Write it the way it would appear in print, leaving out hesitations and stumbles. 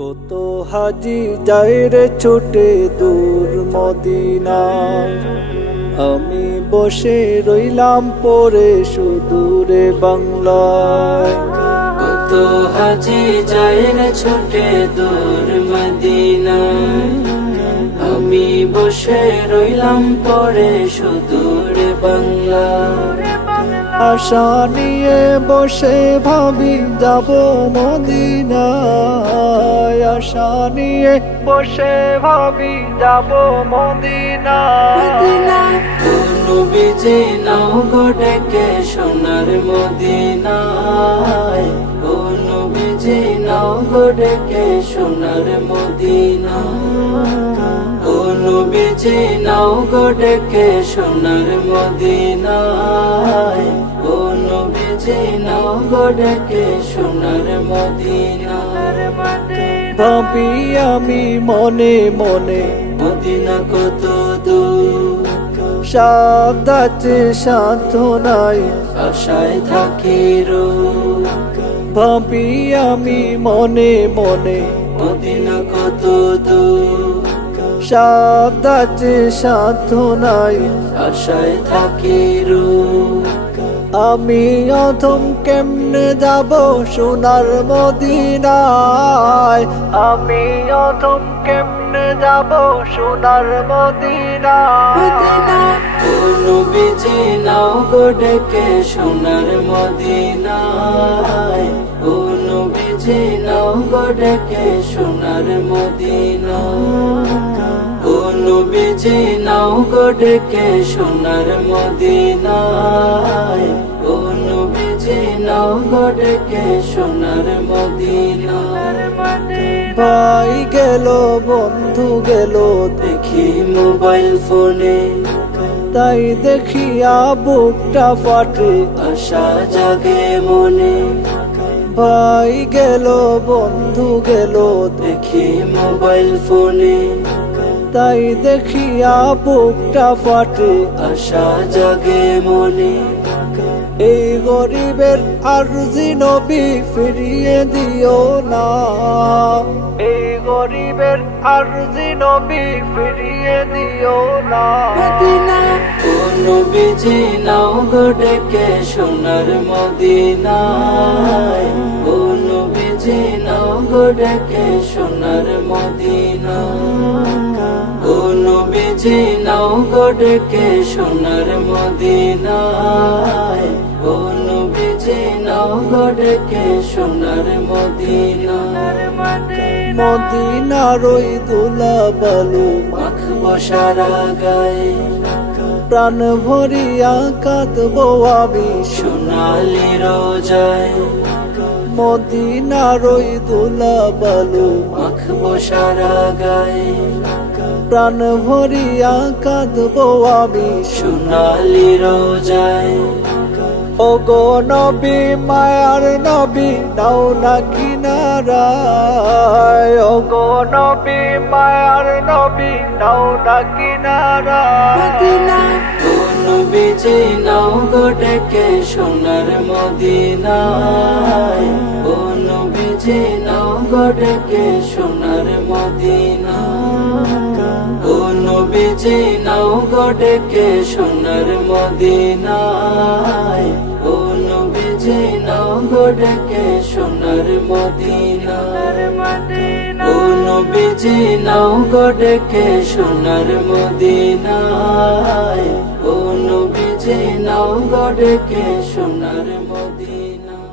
কত হাজি যায় রে ছুটে দূর মদিনায়, আমি বসে রইলাম পরে সুদূরে বাংলায়। কত হাজি যায় রে ছুটে দূর মদিনায়, আমি বসে রইলাম পরে সুদূরে বাংলায়। আশা নিয়ে বসে ভাবি যাব মদিনায়, আশা নিয়ে বসে ভাবি যাব মদিনায়। ও নবীজি নাও গো ডেকে সোনার মদিনায়, ও নবীজি নাও গো ডেকে সোনার মদিনায়, ও নবীজি নাও গো ডেকে সোনার মদিনায়, ও নবীজি নাও গো ডেকে সোনার মদিনায়। ভাবি আমি মনে মনে মদিনা কত দূর, সাদ আছে সাধ্য নাই, আশায় থাকি রোজ। ভাবি আমি মনে মনে মদিনা কত দূর, সাদ আছে সাধ্য নাই, আশায় থাকি রোজ। আমি অধম কেমনে যাব সোনার মদিনায়, আমি অধম কেমনে যাব সোনার মদিনায়। ও নবীজি নাও গো ডেকে সোনার মদিনায়, ও নবীজি নাও গো ডেকে সোনার মদিনায়, ও নবীজি নাও গো ডেকে সোনার মদিনায়, ও নবীজি নাও গো ডেকে সোনার মদিনায়। ভাই গেল বন্ধু গেল দেখি মোবাইল ফোনে, তাই দেখিয়া বুকটা ফাটে, আশা জাগে মনে। ভাই গেল বন্ধু গেল দেখি মোবাইল ফোনে, তাই দেখিয়া বুকটা ফাটে, আশা জাগে মনে। এই গরিবের আরজি নবী ফিরিয়ে দিও না, এই গরিবের আরজি নবী ফিরিয়ে দিও না। ও নবীজি নাও গো ডেকে সোনার মদিনায়, ও নবীজি নাও গো ডেকে সোনার মদিনায়, ও নবীজি নাও গো ডেকে সোনার মদিনায়, ও নবীজি নাও গো ডেকে সোনার মদিনায়। মদিনার ওই দুলা বালু মাখবো সারা গায়ে, প্রাণ ভরিয়া কাঁদবো আমি সোনালি রোজায়। মদিনার ওই দুলা বালু মাখবো সারা গায়ে, প্রাণ ভরিয়া কাঁদবো আমি সোনালি রোজায়। ওগো নবী মায়ার নবী নাও না কিনারায়, ওগো নবী মায়ার নবী নাও না কিনারায়। ও নবীজি নাও গো ডেকে সোনার মদিনায়, ও নবীজি নাও গো ডেকে সোনার মদিনায়, ও নবীজি নাও গো ডেকে সোনার মদিনায়, ও নবীজি নাও গো ডেকে সোনার মদিনায়, ও নবীজি নাও গো ডেকে সোনার মদিনায়, ও নবীজি নাও গো ডেকে সোনার মদিনায়।